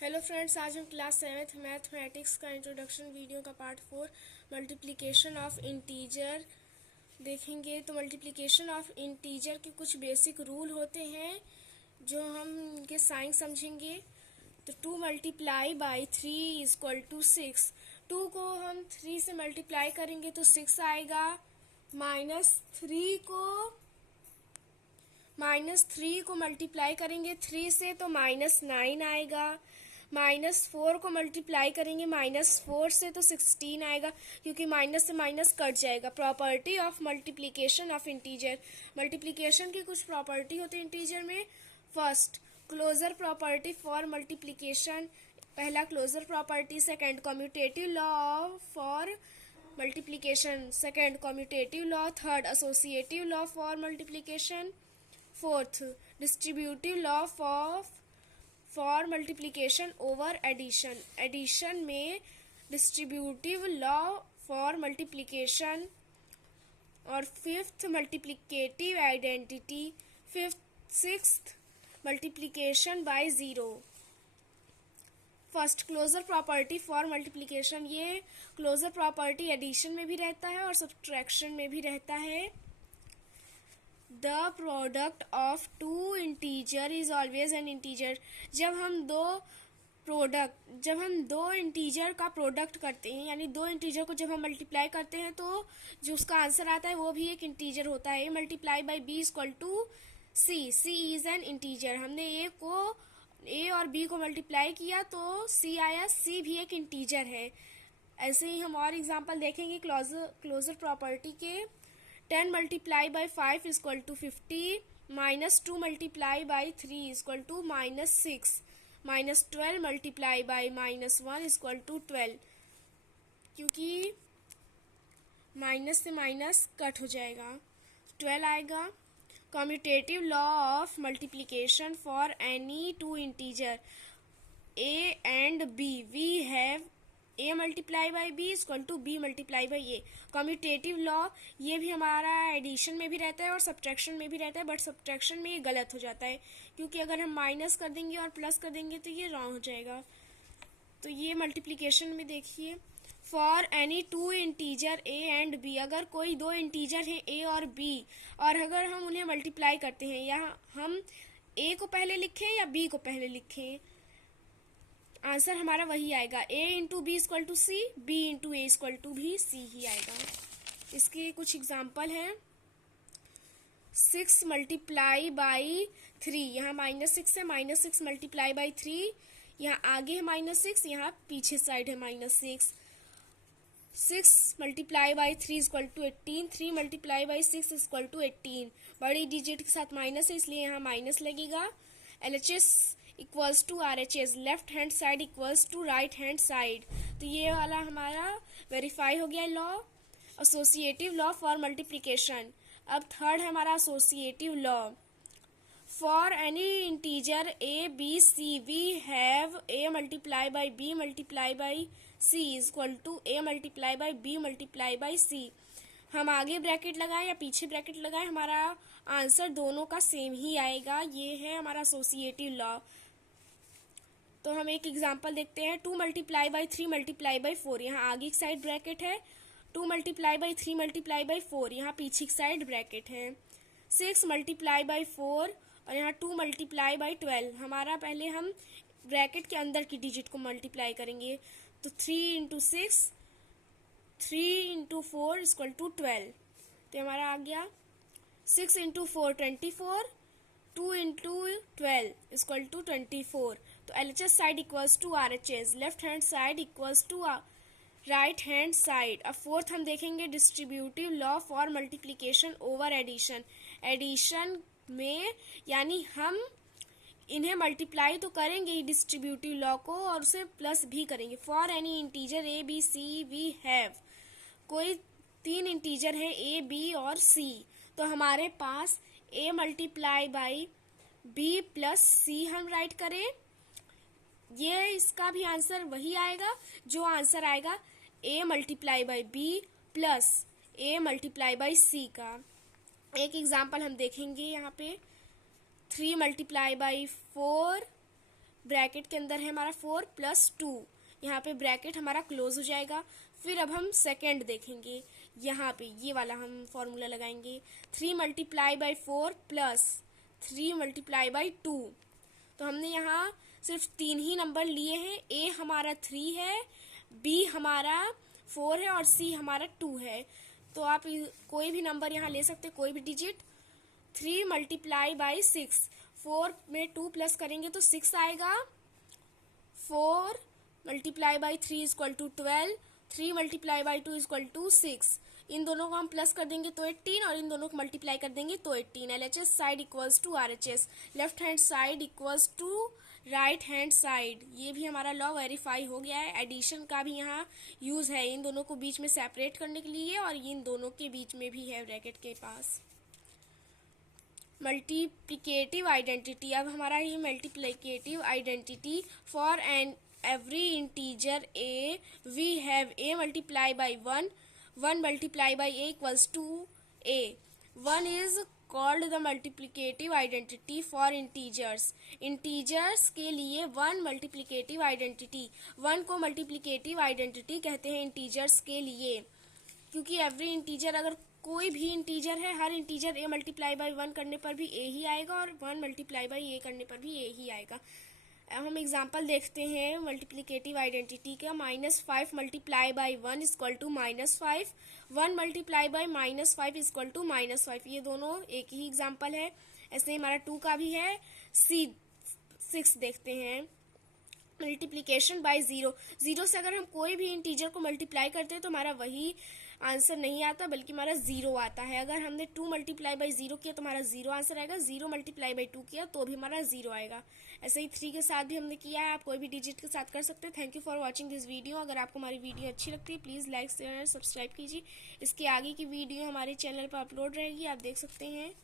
Hello friends, आज हम class 7th mathematics का इंट्रोडक्शन वीडियो का पार्ट 4 मल्टीप्लिकेशन ऑफ इंटीजर देखेंगे। तो मल्टीप्लिकेशन ऑफ इंटीजर के कुछ बेसिक रूल होते हैं जो हम इनके साइन समझेंगे। तो 2 multiply by 3 is equal to 6। 2 को हम 3 से मल्टीप्लाई करेंगे तो 6 आएगा। -3 को मल्टीप्लाई करेंगे 3 से तो -9 आएगा। -4 को मल्टीप्लाई करेंगे -4 से तो 16 आएगा, क्योंकि माइनस से माइनस कट जाएगा। Property of multiplication of integer. Multiplication की कुछ प्रॉपर्टी होती है इंटीजर में। First, closure property for multiplication. पहला closure property. Second, commutative law for multiplication. Second, commutative law. Third, associative law for multiplication. Fourth, distributive law for multiplication over addition. Addition में distributive law for multiplication. और fifth, multiplicative identity. Sixth, multiplication by zero. First, closure property for multiplication. ये closure property addition में भी रहता है और subtraction में भी रहता है। The product of two integer is always an integer. जब हम दो इंटीजर का प्रोडक्ट करते हैं, यानी दो इंटीजर को जब हम मल्टीप्लाई करते हैं तो जो उसका आंसर आता है वो भी एक इंटीजर होता है। Multiply by b equal to c. C is an integer. हमने ए और बी को मल्टीप्लाई किया तो सी आया। सी भी एक इंटीजर है। ऐसे ही हम और एग्जांपल देखेंगे क्लोजर प्रॉपर्टी के। 10 multiply by 5 is equal to 50। -2 multiply by 3 is equal to -6। -12 multiply by -1 is equal to 12, क्योंकि माइनस से माइनस कट हो जाएगा, 12 आएगा। Commutative law of multiplication for any two integer a and b, we have a multiply by b equal to b multiply by a. Commutative law ये भी हमारा addition में भी रहता है और सब्ट्रैक्शन में भी रहता है, बट सब्ट्रैक्शन में ये गलत हो जाता है, क्योंकि अगर हम माइनस कर देंगे और प्लस कर देंगे तो ये रॉन्ग हो जाएगा। तो ये मल्टीप्लिकेशन में देखिए, for any two integer a and b. अगर कोई दो इंटीजर है ए और बी, और अगर हम उन्हें मल्टीप्लाई करते हैं, या हम ए को पहले लिखें या बी को पहले लिखें, आंसर हमारा वही आएगा। a into b equal to c, b into a equal to भी सी ही आएगा। इसके कुछ एग्जाम्पल हैं। 6 मल्टीप्लाई बाई 3, यहाँ -6 है, -6 मल्टीप्लाई बाई 3, यहाँ आगे है -6, यहाँ पीछे साइड है -6। 6 multiply by 3 equal to 18। 3 multiply by 6 equal to 18। बड़ी डिजिट के साथ माइनस है, इसलिए यहाँ माइनस लगेगा। LHS equals to RHS, left hand side equals to right hand side. तो ये वाला हमारा वेरीफाई हो गया law. Associative law for multiplication. अब थर्ड है हमारा associative law. For any integer a b c we have a multiply by b multiply by c is equal to a multiply by b multiply by c। हम आगे bracket लगाएं या पीछे bracket लगाएं, हमारा आंसर दोनों का सेम ही आएगा। ये है हमारा एसोसिएटिव लॉ। तो हम एक एग्जांपल देखते हैं। 2 मल्टीप्लाई बाई 3 मल्टीप्लाई बाई 4, यहाँ आगे की साइड ब्रैकेट है। 2 मल्टीप्लाई बाई 3 मल्टीप्लाई बाई 4, यहाँ पीछे की साइड ब्रैकेट है। 6 मल्टीप्लाई बाई 4 और यहाँ 2 मल्टीप्लाई बाई 12। हमारा पहले हम ब्रैकेट के अंदर की डिजिट को मल्टीप्लाई करेंगे, तो 3 इंटू 6, 3 इंटू 4 इक्वल टू 12। तो हमारा आ गया 6 इंटू 4 24, 2 इंटू 12 इक्वल टू 24। तो LHS side equals to RHS, left hand side equals to right hand side. अब फोर्थ हम देखेंगे distributive law for multiplication over addition. Addition में यानी हम इन्हें मल्टीप्लाई तो करेंगे ही डिस्ट्रीब्यूटिव लॉ को, और उसे प्लस भी करेंगे। For any integer a b c we have, कोई 3 इंटीजर है a b और c, तो हमारे पास a multiply by b plus c हम राइट करें। ये इसका भी आंसर वही आएगा जो आंसर आएगा a multiply by b plus a multiply by c का। एक एग्जांपल हम देखेंगे यहाँ पे। 3 मल्टीप्लाई बाई 4 ब्रैकेट के अंदर है हमारा 4 प्लस 2, यहाँ पे ब्रैकेट हमारा क्लोज हो जाएगा। फिर अब हम सेकेंड देखेंगे, यहाँ पे ये वाला हम फॉर्मूला लगाएंगे, 3 multiply by 4 plus 3 multiply by 2। तो हमने यहाँ सिर्फ 3 ही नंबर लिए हैं, ए हमारा 3 है, बी हमारा 4 है और सी हमारा 2 है। तो आप कोई भी नंबर यहाँ ले सकते, कोई भी डिजिट। 3 मल्टीप्लाई बाई 6, 4 में 2 प्लस करेंगे तो 6 आएगा। 4 multiply by 3 equal to 12, 3 multiply by 2 equal to 6। इन दोनों को हम प्लस कर देंगे तो 18 और इन दोनों को मल्टीप्लाई कर देंगे तो 18। LHS side equals to RHS, left hand side equals to right hand side. ये भी हमारा लॉ वेरीफाई हो गया है। एडिशन का भी यहाँ यूज है, इन दोनों को बीच में सेपरेट करने के लिए और इन दोनों के बीच में भी है ब्रैकेट के पास। मल्टीप्लिकेटिव आइडेंटिटी, अब हमारा ये multiplicative identity for an every integer a we have a multiply by 1, 1 multiply by a equals to a. 1 is called the multiplicative identity for integers. integers के लिए 1 multiplicative identity, 1 को multiplicative identity कहते हैं integers के लिए, क्योंकि every integer, अगर कोई भी इंटीजर है, हर इंटीजर a मल्टीप्लाई बाई 1 करने पर भी a ही आएगा और 1 मल्टीप्लाई बाई a करने पर भी a ही आएगा। हम एग्जाम्पल देखते हैं मल्टीप्लिकेटिव आइडेंटिटी का। -5 multiply by 1 equal to -5, 1 multiply by -5 equal to -5। ये दोनों एक ही एग्जाम्पल है। ऐसे ही हमारा 2 का भी है। 6 देखते हैं, मल्टीप्लिकेशन बाय 0, 0 से अगर हम कोई भी इंटीजर को मल्टीप्लाई करते हैं तो हमारा वही आंसर नहीं आता बल्कि हमारा 0 आता है। अगर हमने 2 मल्टीप्लाई बाई 0 किया तो हमारा 0 आंसर आएगा, 0 मल्टीप्लाई बाई 2 किया तो भी हमारा 0 आएगा। ऐसे ही 3 के साथ भी हमने किया है, आप कोई भी डिजिट के साथ कर सकते हैं। Thank you for watching this video. अगर आपको हमारी वीडियो अच्छी लगती है प्लीज़ लाइक शेयर सब्सक्राइब कीजिए। इसके आगे की वीडियो हमारे चैनल पर अपलोड रहेगी, आप देख सकते हैं।